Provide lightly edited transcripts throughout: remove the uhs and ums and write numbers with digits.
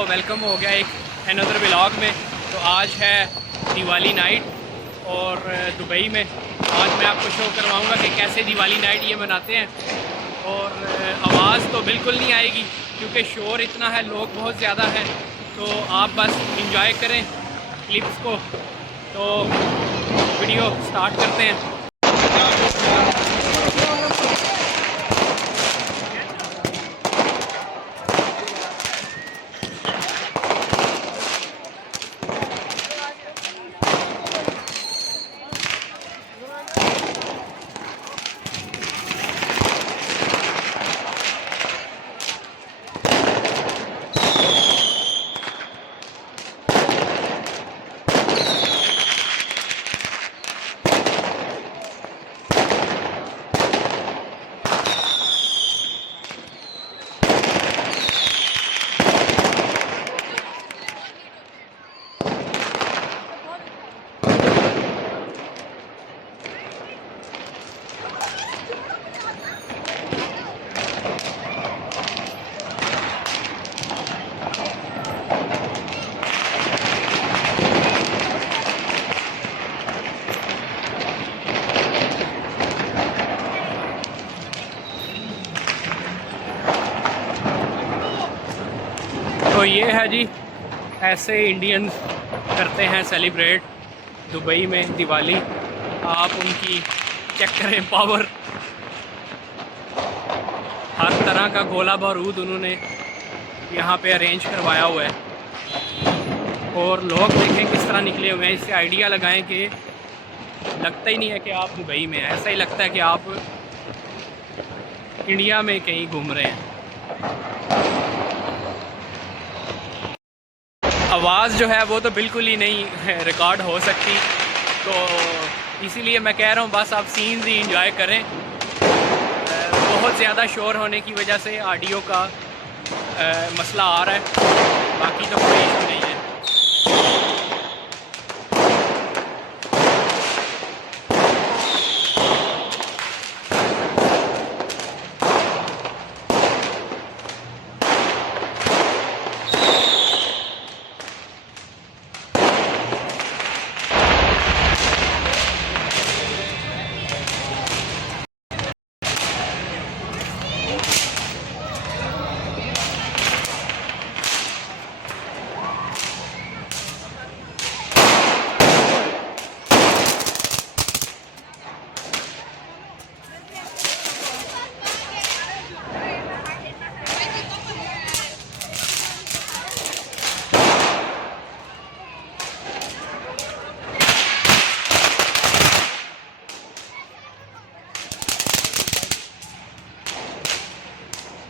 Welcome हो गया एक अनदर व्लॉग में। तो आज है दिवाली नाइट और दुबई में आज मैं आपको शो करवाऊंगा कि कैसे दिवाली नाइट ये मनाते हैं। और आवाज़ तो बिल्कुल नहीं आएगी क्योंकि शोर इतना है, लोग बहुत ज़्यादा हैं। तो आप बस इंजॉय करें क्लिप्स को। तो वीडियो स्टार्ट करते हैं। तो ये है जी, ऐसे इंडियंस करते हैं सेलिब्रेट दुबई में दिवाली। आप उनकी चेक करें पावर, हर तरह का गोला बारूद उन्होंने यहाँ पे अरेंज करवाया हुआ है। और लोग देखें किस तरह निकले हुए हैं। इससे आइडिया लगाएं कि लगता ही नहीं है कि आप दुबई में हैं, ऐसा ही लगता है कि आप इंडिया में कहीं घूम रहे हैं। आवाज़ जो है वो तो बिल्कुल ही नहीं रिकॉर्ड हो सकती, तो इसीलिए मैं कह रहा हूँ बस आप सीन्स ही इंजॉय करें। बहुत ज़्यादा शोर होने की वजह से ऑडियो का मसला आ रहा है, बाकी तो कोई इशू नहीं है।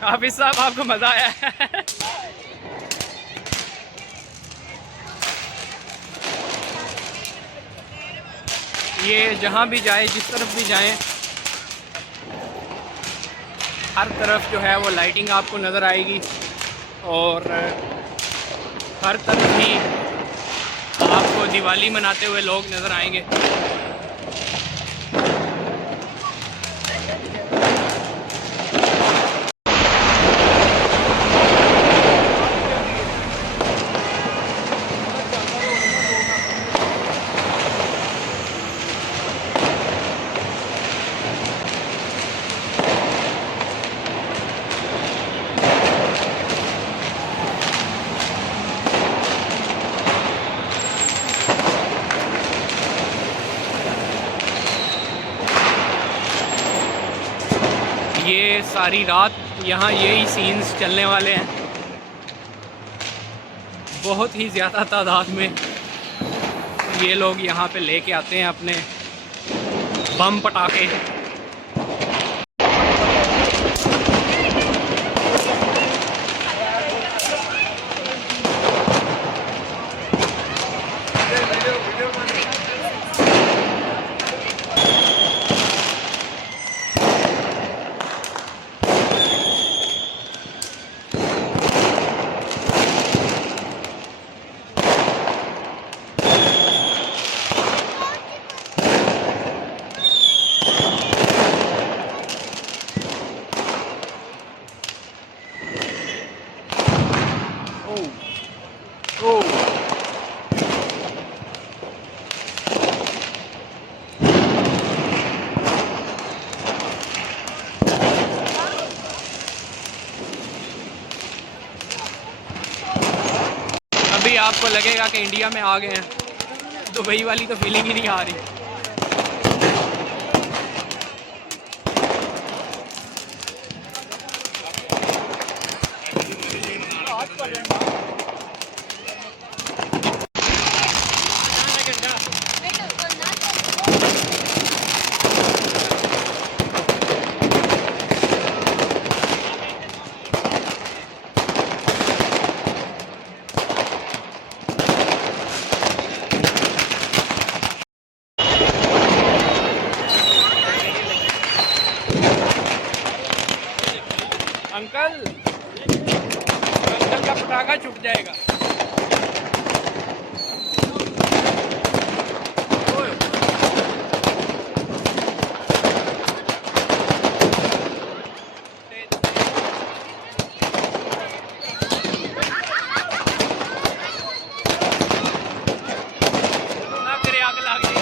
हाफिज साहब, आपको मज़ा आया है? ये जहाँ भी जाए, जिस तरफ भी जाएं, हर तरफ जो है वो लाइटिंग आपको नज़र आएगी और हर तरफ ही आपको दिवाली मनाते हुए लोग नज़र आएंगे। ये सारी रात यहाँ यही सीन्स चलने वाले हैं। बहुत ही ज़्यादा तादाद में ये लोग यहाँ पे लेके आते हैं अपने बम पटाखे। लगेगा कि इंडिया में आ गए हैं। दुबई वाली तो फीलिंग ही नहीं आ रही। अंकल, अंकल का पटाखा छूट जाएगा। ना तेरे आग लग गई।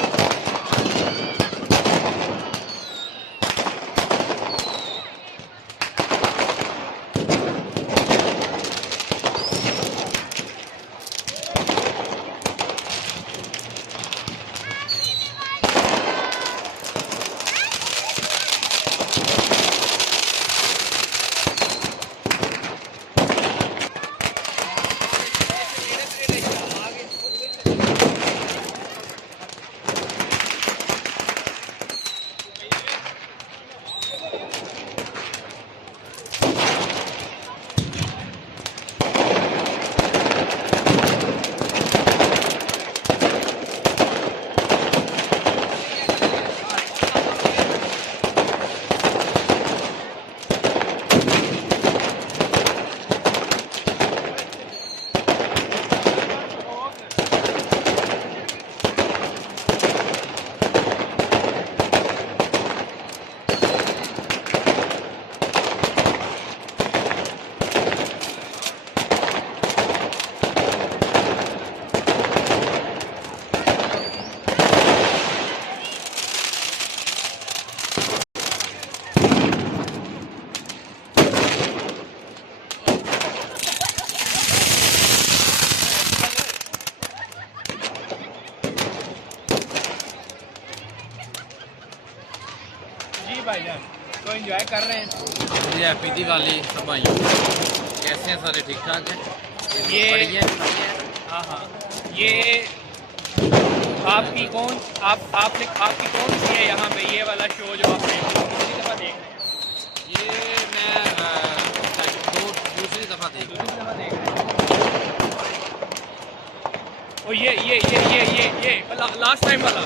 जी भाईजान, तो एंजॉय कर रहे हैं। जी हैप्पी दिवाली सब भाइयों। कैसे हैं सारे? ठीक ठाक हैं? ये बढ़िया। हाँ हाँ, ये आपकी कौन आपकी कौन सी है यहाँ पे ये वाला शो जो आप दूसरी दफ़ा देख रहे हैं? ये मैं दूसरी दफ़ा देख रहा हूँ। दूसरी दफ़ा देख रहे हैं। और ये लास्ट टाइम वाला।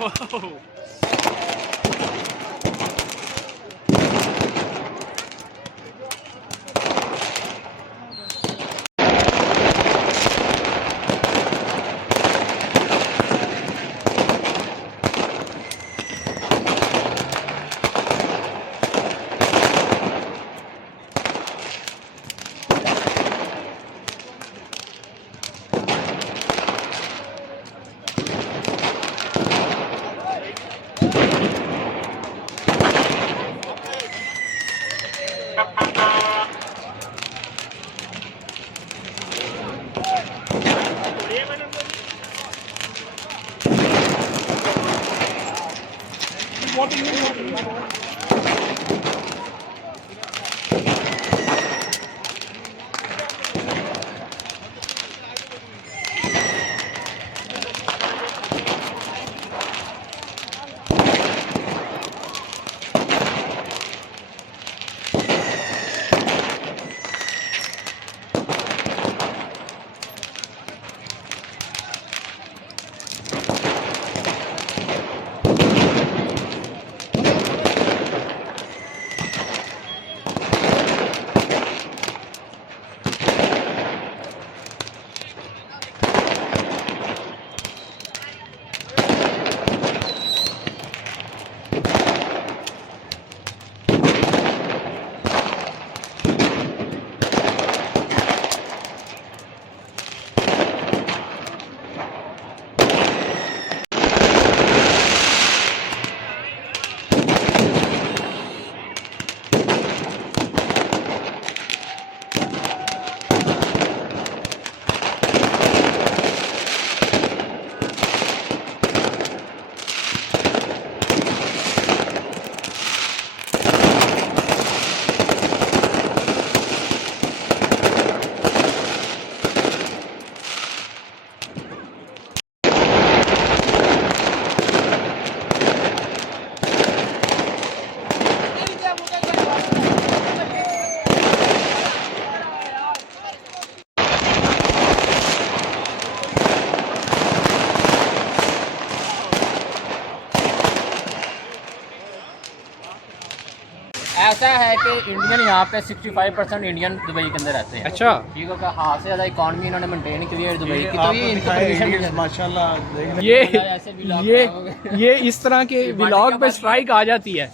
ओह, ऐसा है कि इंडियन यहाँ पे 65% इंडियन दुबई के अंदर रहते हैं। अच्छा, ठीक है, हाथ से ज़्यादा इकॉनमी इन्होंने मेंटेन की हुई है दुबई की, तो ये इनको परमिशन माशाल्लाह ये इस तरह के व्लॉग पे स्ट्राइक आ जाती है।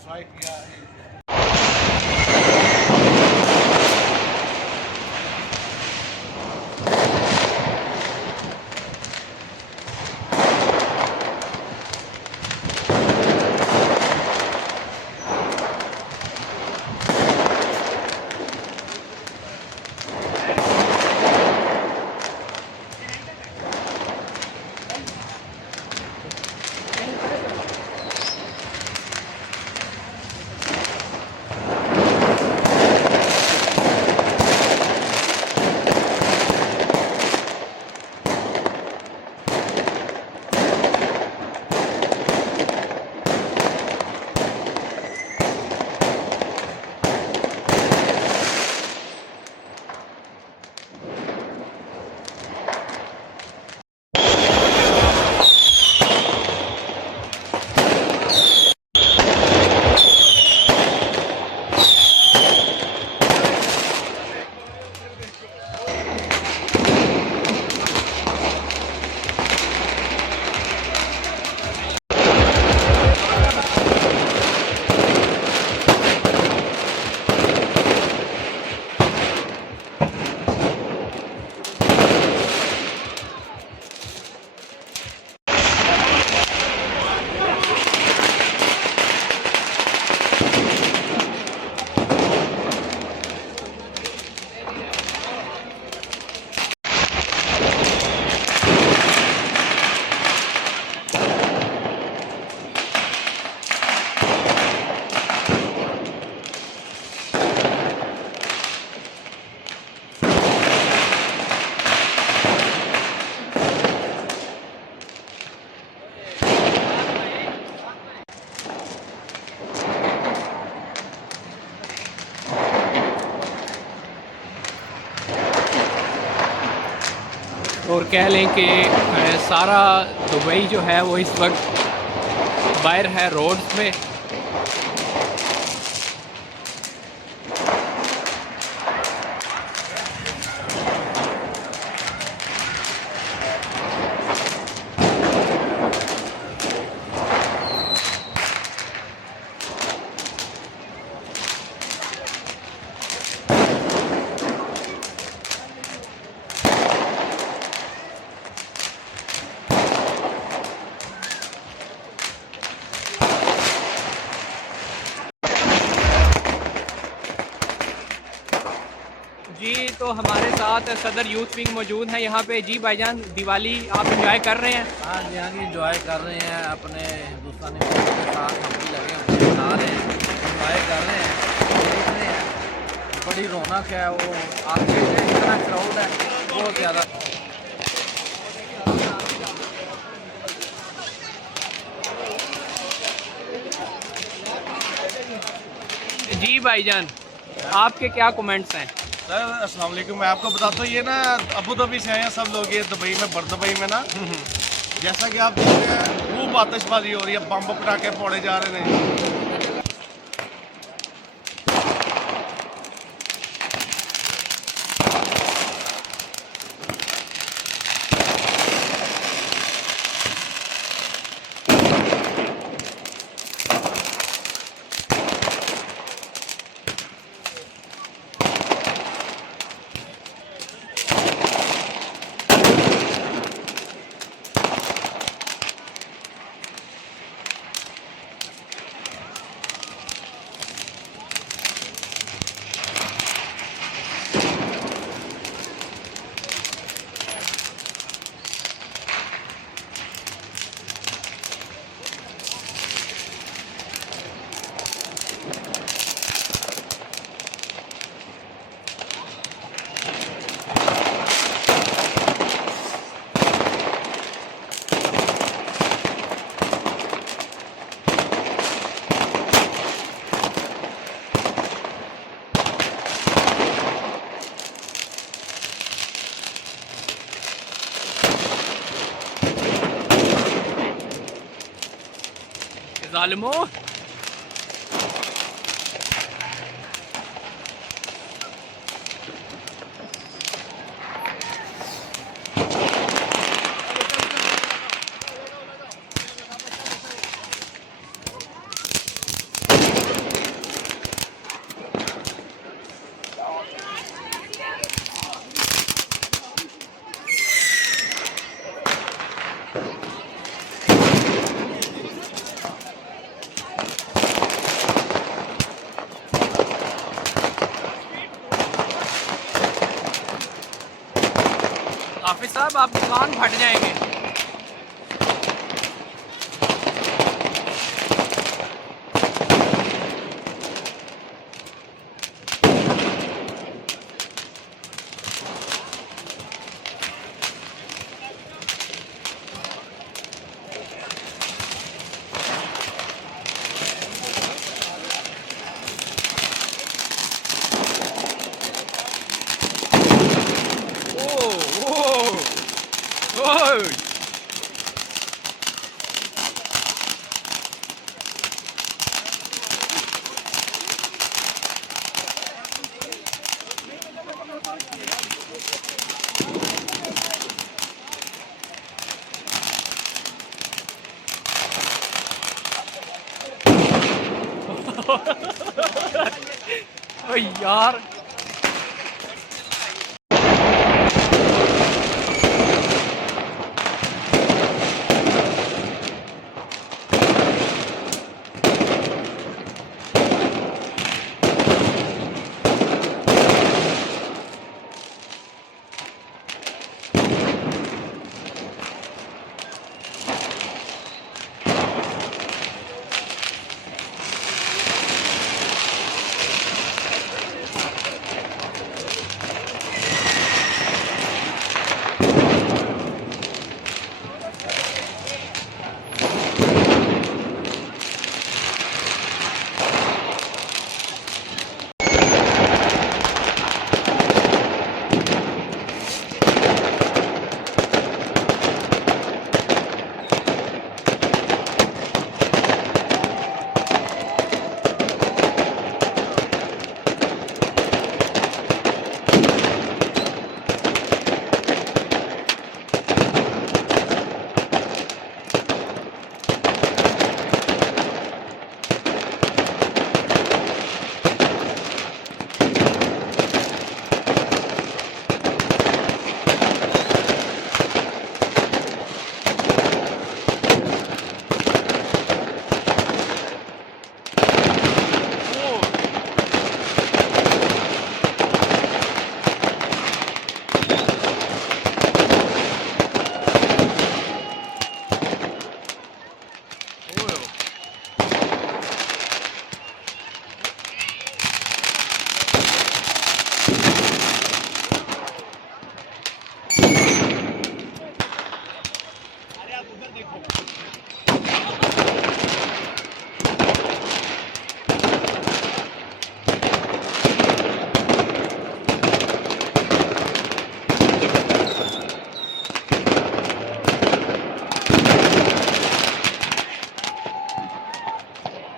और कह लें कि सारा दुबई जो है वो इस वक्त बाहर है रोड्स में। जी तो हमारे साथ सदर यूथ विंग मौजूद हैं यहाँ पे। जी भाईजान, दिवाली आप इंजॉय कर रहे हैं? हाँ जी, हाँ जी, इंजॉय कर रहे हैं अपने हिंदुस्तानी मुल्क के साथ। हम भी लगे हैं, मना रहे हैं, इंजॉय कर रहे हैं, देख रहे हैं। बड़ी रौनक है, वो आप देख रहे हैं कितना क्राउड है, बहुत ज़्यादा। जी भाईजान, आपके क्या कमेंट्स हैं? सर अस्सलाम वालेकुम। मैं आपको बताता हूँ, ये ना अबू धाबी से आए हैं सब लोग, ये दुबई में, दुबई में ना, जैसा कि आप देख रहे हैं खूब आतिशबाजी हो रही है, बम पटाखे फोड़े जा रहे हैं। ज़ालिमो, हाफिज साहब आपके कान फट जाएंगे। ओह, ओह यार,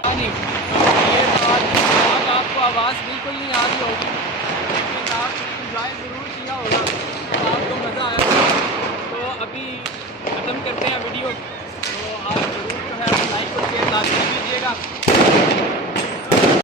पता नहीं। ये आज आपको आवाज़ बिल्कुल नहीं आ रही होगी, लेकिन आप इंजॉय ज़रूर किया होगा, आपको मज़ा